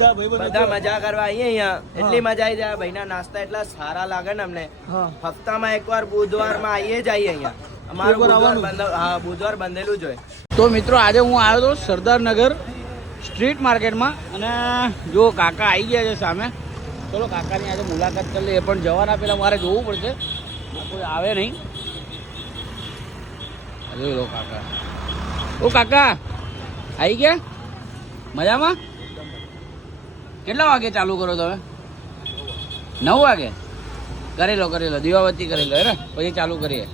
બધા ભાઈ બધા મજા કરવા આવીએ અહીંયા. એટલી મજા આવી જાય. ભાઈના નાસ્તા એટલા સારા લાગે ને અમને. હપ્તામાં એકવાર બુધવારમાં આવીએ જ આવીએ અહીંયા. અમારું બુધવાર હા બુધવાર બંધેલું જ હોય. તો મિત્રો આજે હું આવ્યો હતો સરદારનગર સ્ટ્રીટ માર્કેટમાં. અને જો કાકા આવી ગયા છે સામે. ચલો કાકાની આજે મુલાકાત કરી લઈએ. પણ જવાના પહેલાં મારે જોવું પડશે. કોઈ આવે નહીં. જોઈ લો કાકા. ઓ કાકા આવી ગયા? મજામાં? કેટલા વાગે ચાલુ કરો તમે? નવ વાગે? કરી લો કરી લો. દીવાબત્તી કરી લો હે પછી ચાલુ કરીએ.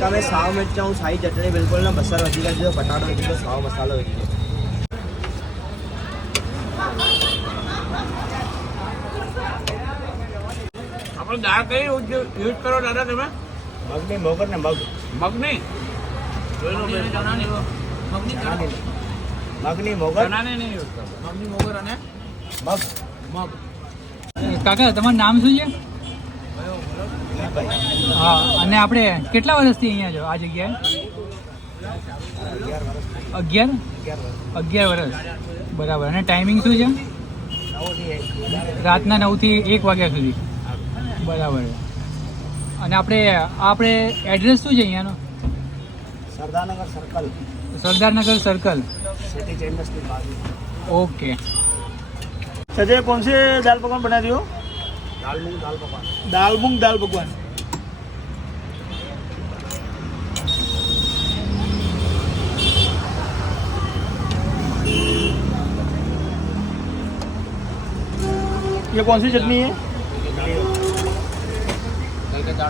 તમે સાવ મિરચાં સાઈ ચટણી બિલકુલ ને બસર વધી ગયો છે બટાટો વધી ગયો સાવ મસાલો વધી ગયો. આપણે દાળ કઈ યુઝ કરો દાદા તમે? મગની મોગર ને મગ. મગ નહીં મગની મોગર? ચણાને નહીં યુઝ કરો મગની મોગર અને મગ. મગ. કાકા તમારું નામ શું છે? હા અને આપણે કેટલા વર્ષથી અહીંયા છો? આ જગ્યાએ? અગિયાર અગિયાર? વર્ષ. બરાબર. અને ટાઈમિંગ શું છે? રાતના નવથી એક વાગ્યા સુધી. બરાબર. અને આપણે આપણે એડ્રેસ શું છે અહીંયાનો? Sardarnagar circle Sardarnagar circle city chambers ની બાજુ ओके सजय कौन से दाल पकवान बना रही हो દાલ મૂંગ દાલ પકવાન दाल मूंग दाल पकवान ये कौन सी चटनी है क्या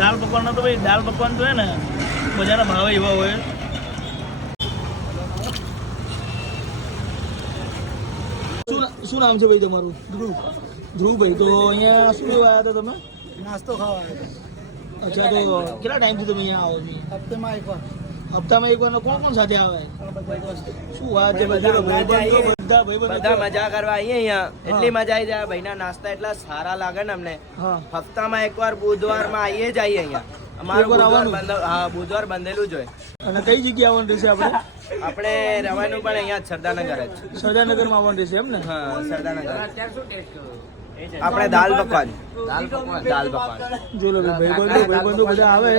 દાળ પકવાન તો ભાઈ દાળ પકવાન તો હે ને બજારના ભાવે એવા હોય. શું નામ છે ભાઈ તમારું? ધ્રુવ. ધ્રુવભાઈ તો અહીંયા શું આવ્યા હતા તમે? નાસ્તો ખાવા આવ્યા હતા. અચ્છા તો કેટલા ટાઈમથી તમે અહીંયા આવો છો? એક એકવાર હપ્તામાં એક વાર કોણ કોણ સાથે આવે? શું વાત છે? બધા બધા મજા કરવા આવીએ અહીંયા. એટલી મજા આવી જાય ભાઈના નાસ્તા એટલા સારા લાગે ને અમને. હા. હપ્તામાં એકવાર બુધવારમાં આવીએ જ આવીએ અહીંયા. અમારું બુધવાર હા બુધવાર બંધેલું જ હોય. અને કઈ જગ્યાએ આવવાનું રહેશે આપણે? આપણે રવાનું પણ અહીંયા જ સરદારનગર જ. સરદારનગરમાં આવવાનું રહેશે એમ ને? હા સરદારનગર. આપણે દાલ પકવાન. દાલ પકવાન દાલ પકવાન. જો લો ભાઈ ભાઈબંધો ભાઈબંધો બધા આવે?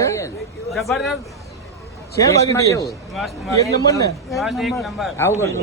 જબરદસ્ત છે બાકી ટેસ્ટ? એક નંબર ને? આવું કરજો.